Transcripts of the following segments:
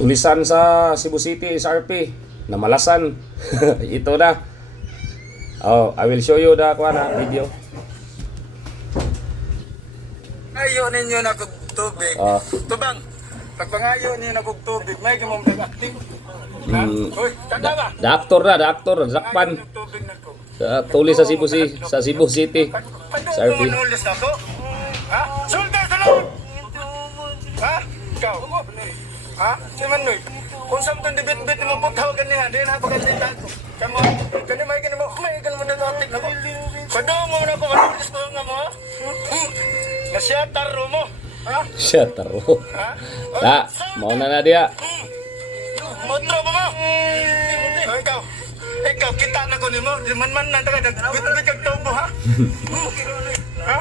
tulisan sa Cebu City SRP na malasan. Ito na. Oh, I will show you the video. Ayaw ninyo na kog tubig. Tubang, pagpangayo ninyo na kog tubig, may gimong nag-acting. Hoy, tanda ba? Daktor, zakpan. Tubig na ko. Tulis sa Cebu City. SRP. Manulis na ko? Ha? Sulta sa loob! Ha? Ikaw? Ha? Si Manoy? Kung saan kang dibit-bit mo putaw ganihan, din ha, pagkalitan ko. Kamu, may ganun mo nag-acting na ko. Padong mo na ko, manulis mo nga mo, ha? Nasyatar mo, ha? Shutter. Ha? Ta, mauna na dia. Motro ba mo? O ikaw, kita na ko nimo. Di man na taga bit-bit kag tubo ha. Ha?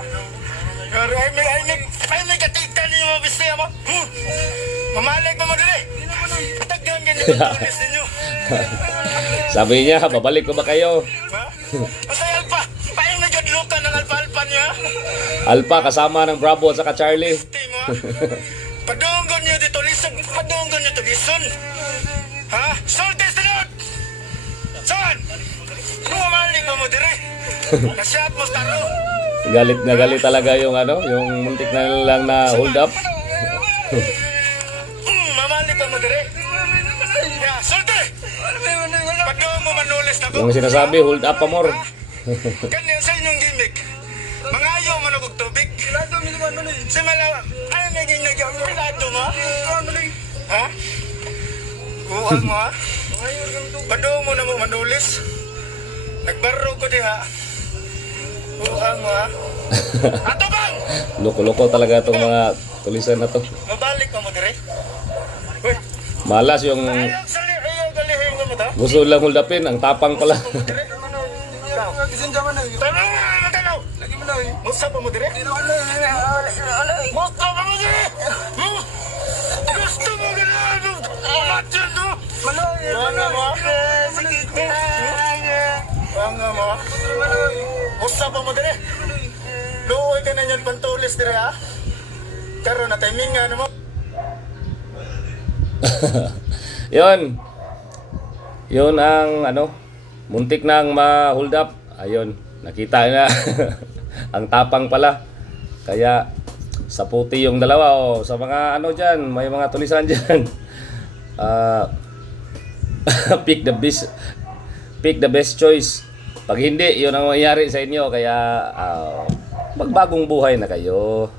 Pero ay may katika niyo mo bisi mo. Mamalik mo dili. Tagang ganyan yung tulis ninyo. Sabi niya, babalik ko ba kayo? Ha? Masay Alpa, paano nagkadlukan ng alpa-alpa niya? Alpha kasama ng Bravo at saka Charlie. Timo. Padunggon niyo dito lison. Padunggon niyo to lison. Ha? Sulti sunod! Saan? Mamalik mo dire. Nasyat mo taro. Galit na galit talaga yung yung muntik na lang na hold up. Mamalik mo dire. Ya, sulti! Padung mo manulis na ko. Yung sinasabi, hold up pa more. Kanya sa inyong gimmick. Mangayo mo na kog tubig. Pilado mi naman nuloy. Sa malawa. Ano naging pilado mo? Ha? Kuha mo ha? Padung mo na mo manulis. Nagbaro ko diha. Kuha mo ha? Ato bang! Loko-loko talaga itong mga tulisan na to. Mabalik mo dire. Uy, Malas yung ayaw galihin mo ta. gusto lang hold upin, ang tapang pala. Dire. Tanaw! Lagi mo na eh. Musta pa mo dire? Musta pa mo dire? Gusto mo ganun? Matyan to? Banga mo? Banga mo? Musta pa mo dire? Luoy ka na niyan pantulis dire ha? Karoon na timing nga mo. Yun ang muntik nang ma-hold up. Ayun, nakita na. Ang tapang pala. Kaya sa puti yung dalawa sa mga diyan, may mga tulisan diyan. Pick the best choice. Pag hindi, yun ang mangyayari sa inyo. Kaya magbagong buhay na kayo.